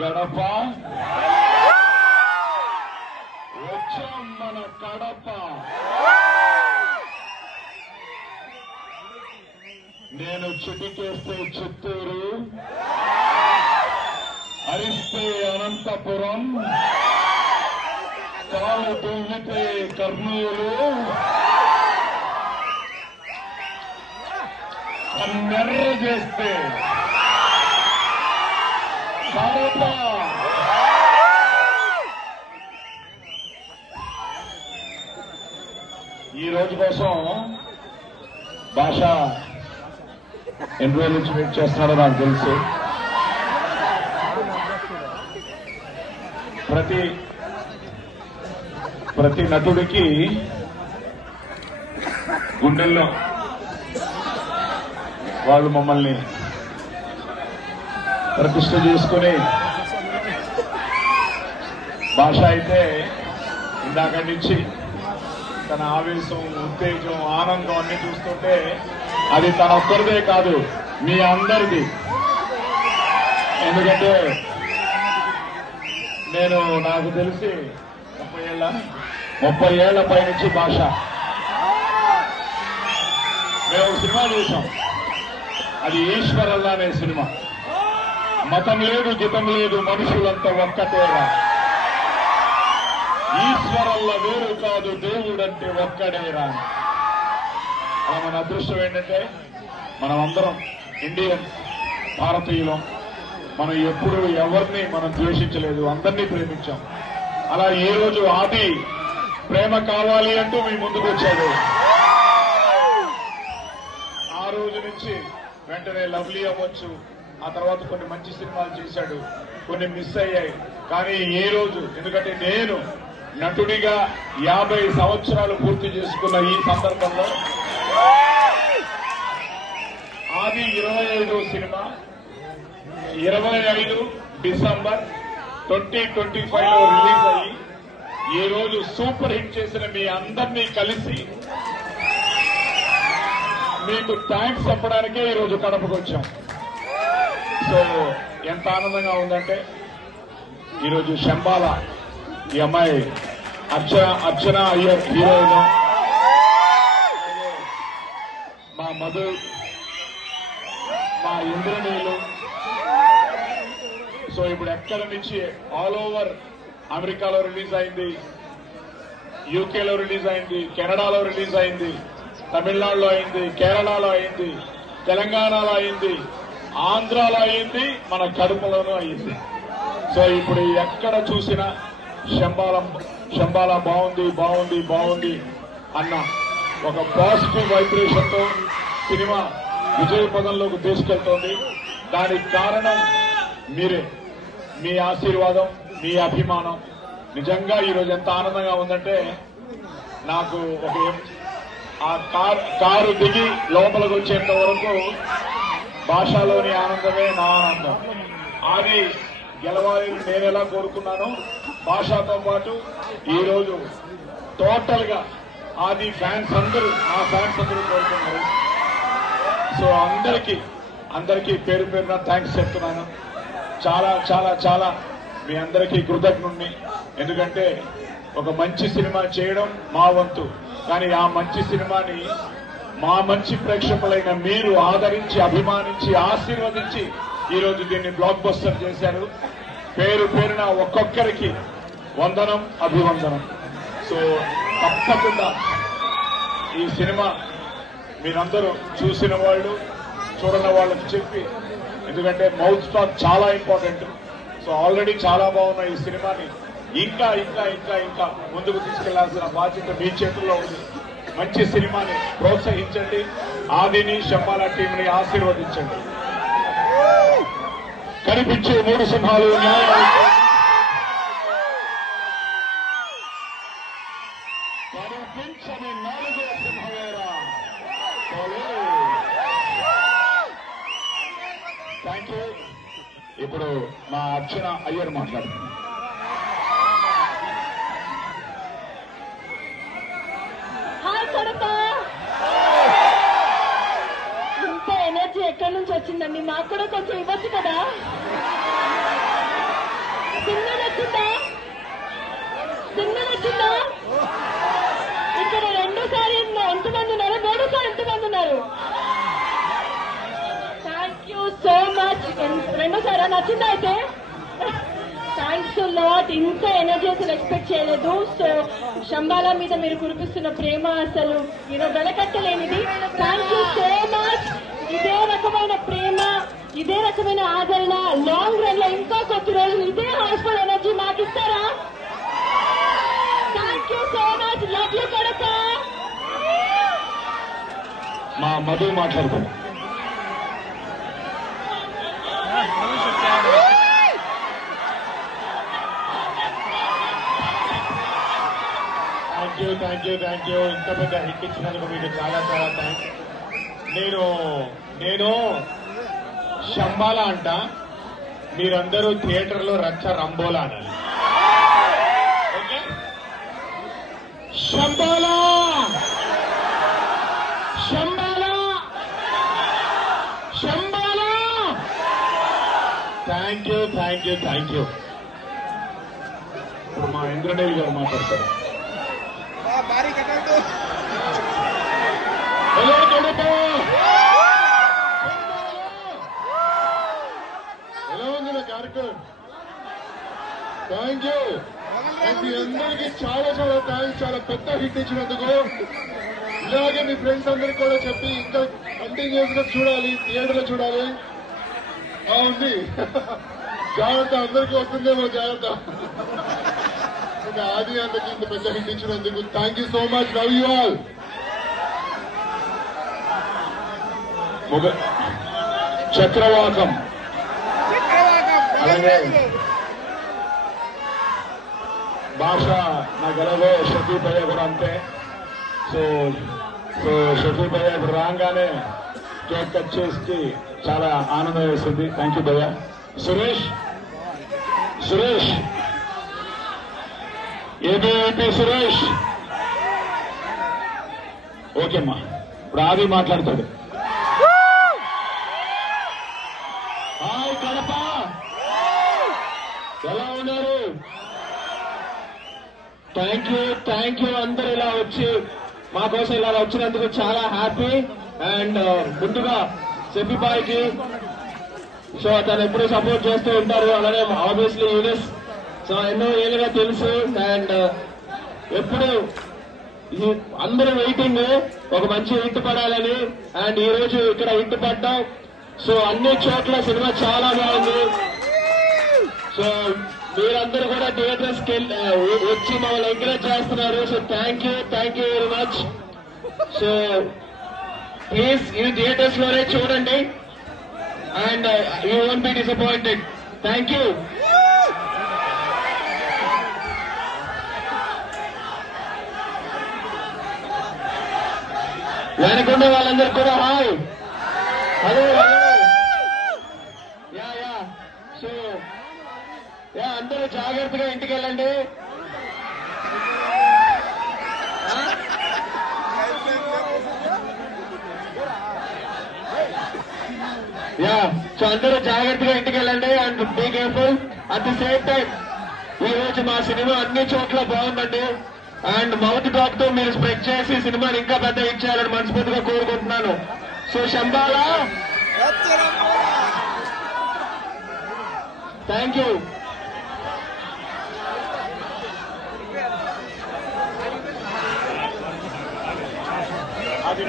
గడప వచ్చాం మన కడప. నేను చిటికేస్తే చిత్తూరు, అరిస్తే అనంతపురం, కాలు దువ్వితే కర్నూలు, కన్నెర్ర చేస్తే కడప. ఈ రోజు కోసం భాష ఎన్ని రోజుల నుంచి వెయిట్ చేస్తున్నాడో నాకు తెలుసు. ప్రతి నటుడికి గుండెల్లో వాళ్ళు మమ్మల్ని ప్రతిష్ఠ చేసుకుని, భాష అయితే ఇందాక నుంచి తన ఆవేశం, ఉత్తేజం, ఆనందం అన్ని చూస్తుంటే అది తన ఒక్కరిదే కాదు, మీ అందరిది. ఎందుకంటే నేను నాకు తెలిసి 30 ఏళ్ల పైనుంచి భాష మేము సినిమా చేశాం. అది ఈశ్వరల్లా అనే సినిమా. మతం లేదు, గితం లేదు, మనుషులంతా ఒక్కటేరా. ఈశ్వరల్లా వేరు కాదు, దేవుడంటే ఒక్కడేరా. అలా మన అదృష్టం ఏంటంటే మనం అందరం ఇండియన్, భారతీయులం. మనం ఎప్పుడు ఎవరిని మనం ద్వేషించలేదు, అందరినీ ప్రేమించాం. అలా ఈ రోజు ఆది ప్రేమ కావాలి అంటూ మీ ముందుకు వచ్చాడు. ఆ రోజు నుంచి వెంటనే లవ్లీ అవ్వచ్చు, ఆ తర్వాత కొన్ని మంచి సినిమాలు చేశాడు, కొన్ని మిస్ అయ్యాయి. కానీ ఈ రోజు, ఎందుకంటే నేను నటుడిగా 50 సంవత్సరాలు పూర్తి చేసుకున్న ఈ సందర్భంలో ఆది 25వ సినిమా 25 డిసెంబర్ 2025లో రిలీజ్ అయ్యి ఈ రోజు సూపర్ హిట్ చేసిన మీ అందరినీ కలిసి మీకు థ్యాంక్స్ చెప్పడానికే ఈ రోజు కడపకు వచ్చాం. సో ఎంత ఆనందంగా ఉందంటే ఈరోజు శంబాల, ఈ అమ్మాయి అర్చన అయ్యర్ హీరోయిన్, మా మధు, మా ఇంద్రనీలు. సో ఇప్పుడు ఎక్కడ నుంచి ఆల్ ఓవర్ అమెరికాలో రిలీజ్ అయింది, యూకేలో రిలీజ్ అయింది, కెనడాలో రిలీజ్ అయింది, తమిళనాడులో అయింది, కేరళలో అయింది, తెలంగాణలో అయింది, ఆంధ్రాలో అయింది, మన కడపలోనూ అయింది. సో ఇప్పుడు ఎక్కడ చూసినా శంబాల బాగుంది బాగుంది బాగుంది అన్న ఒక పాజిటివ్ వైబ్రేషన్ తో సినిమా విజయ పదంలోకి తీసుకెళ్తోంది. దానికి కారణం మీరే, మీ ఆశీర్వాదం, మీ అభిమానం. నిజంగా ఈరోజు ఎంత ఆనందంగా ఉందంటే నాకు ఆ కారు దిగి లోపలికి వచ్చేంత వరకు భాషలోని ఆనందమే నా ఆనందం. అది గెలవాలి నేను ఎలా కోరుకున్నానో భాషతో పాటు ఈరోజు టోటల్ గా ఆది ఫ్యాన్స్ అందరూ, నా ఫ్యాన్స్ అందరూ కోరుకున్నారు. సో అందరికీ పేరు పేరున థ్యాంక్స్ చెప్తున్నాను. చాలా చాలా చాలా మీ అందరికీ కృతజ్ఞుణ్ణి. ఎందుకంటే ఒక మంచి సినిమా చేయడం మా వంతు, కానీ ఆ మంచి సినిమాని మా మంచి ప్రేక్షకులైన మీరు ఆదరించి, అభిమానించి, ఆశీర్వదించి ఈరోజు దీన్ని బ్లాక్ బస్టర్ చేశారు. పేరు పేరున ఒక్కొక్కరికి వందనం, అభివందనం. సో తప్పకుండా ఈ సినిమా మీరందరూ చూసిన వాళ్ళు, చూడని వాళ్ళకి చెప్పి, ఎందుకంటే మౌత్ టాక్ చాలా ఇంపార్టెంట్. సో ఆల్రెడీ చాలా బాగున్న ఈ సినిమాని ఇంకా ఇంకా ఇంకా ఇంకా ముందుకు తీసుకెళ్లాల్సిన బాధ్యత మీ చేతుల్లో ఉంది. మంచి సినిమాని ప్రోత్సహించండి, ఆదిని, శంబాల టీంని ఆశీర్వదించండి. కనిపించే 3 సింహాలు కనిపించని 4వ సింహమేరా. Thank you. ఇప్పుడు మా అర్చన అయ్యర్ మాట్లాడుతున్నారు. ఇంత ఎనర్జీ ఎక్కడి నుంచి వచ్చిందండి? మాకు కూడా కొంచెం ఇవ్వచ్చు కదా. రెండోసారి నచ్చిందా అయితే? Thanks lot. ఇంత ఎనర్జీ అసలు ఎక్స్పెక్ట్ చేయలేదు. సో శంబాలా మీద మీరు కురిపిస్తున్న ప్రేమ అసలు వెలకట్టలేనిది. Thank you so much. ఇదే రకమైన ప్రేమ, ఇదే రకమైన ఆదరణ లాంగ్ రన్ లో ఇంకా కొద్ది రోజులు ఇదే హాస్పిటల్ ఎనర్జీ మాకు ఇస్తారా? Thank you so much. Love you Kadapa. మా మధు మాట్లాడుకోండి. Thank you. ఇంత పెద్ద హిట్ ఇచ్చినందుకు మీకు చాలా చాలా థ్యాంక్స్. నేను శంబాలా అంట, మీరందరూ థియేటర్లో రచ్చ రంబోలా అనాలి. Okay? Shambhala, Shambhala, Shambhala. Thank you. ఇప్పుడు మా ఇంద్రనీల్ గారు మాట్లాడతారు. హలో కడప, ఎలా ఉంది నా క్యారెక్టర్? Thank you. మీ అందరికీ చాలా చాలా థ్యాంక్స్. చాలా పెద్ద హిట్ ఇచ్చినందుకు. ఇలాగే మీ ఫ్రెండ్స్ అందరికి కూడా చెప్పి ఇంకా కంటిన్యూస్ గా చూడాలి, థియేటర్ లో చూడాలి. ఉంది జాగ్రత్త, అందరికీ వస్తుందేమో జాగ్రత్త. ఆది అందరికి ఇంత పెద్ద హిట్ ఇచ్చినందుకు thank you so much. Love you all. Chakravakam, అలాగే భాష నాకు ఎలాగో షఫీ భయ్య కూడా అంతే. సో షఫీ భయ్య ఇప్పుడు రాగానే కేక్ కట్ చేసి చాలా ఆనందం వేస్తుంది. థ్యాంక్ యూ భయ్య. సురేష్ ఏబీపీ సురేష్. ఓకేమ్మా, ఇప్పుడు ఆది మాట్లాడతాడు. హాయ్ కడప, ఎలా ఉన్నారు? థ్యాంక్ యూ అందరూ ఇలా వచ్చి మా కోసం ఇలా వచ్చినందుకు చాలా హ్యాపీ. అండ్ ముందుగా సెఫీబాయ్కి, సో తను ఎప్పుడు సపోర్ట్ చేస్తూ ఉంటారు. అలానే ఆబ్వియస్లీ యూనిస్, సో ఎన్నో ఏళ్ళుగా తెలుసు. అండ్ ఎప్పుడు అందరూ వెయిటింగ్ ఒక మంచి హిట్ పడాలని. అండ్ ఈ రోజు ఇక్కడ హిట్ పడ్డాం. సో అన్ని చోట్ల సినిమా చాలా బాగుంది. సో మీరందరూ కూడా థియేటర్స్ కి వచ్చి మమ్మల్ని ఎంకరేజ్ చేస్తున్నారు. So thank you very much. So please ఈ థియేటర్స్ లోనే చూడండి and you won't be disappointed. Thank you. వెనకుండే వాళ్ళందరూ కూడా హాయ్, హలో. సో అందరూ జాగ్రత్తగా ఇంటికి వెళ్ళండి. సో అందరూ జాగ్రత్తగా ఇంటికి వెళ్ళండి and be careful. At the same time ఈ రోజు మా సినిమా అన్ని చోట్ల బాగుందండి. అండ్ మౌత్ టాక్ తో మీరు స్ప్రెడ్ చేసి సినిమాని ఇంకా పెద్ద హిట్ చేయాలని మనస్ఫూర్తిగా కోరుకుంటున్నాను. So Shambhala, thank you. అది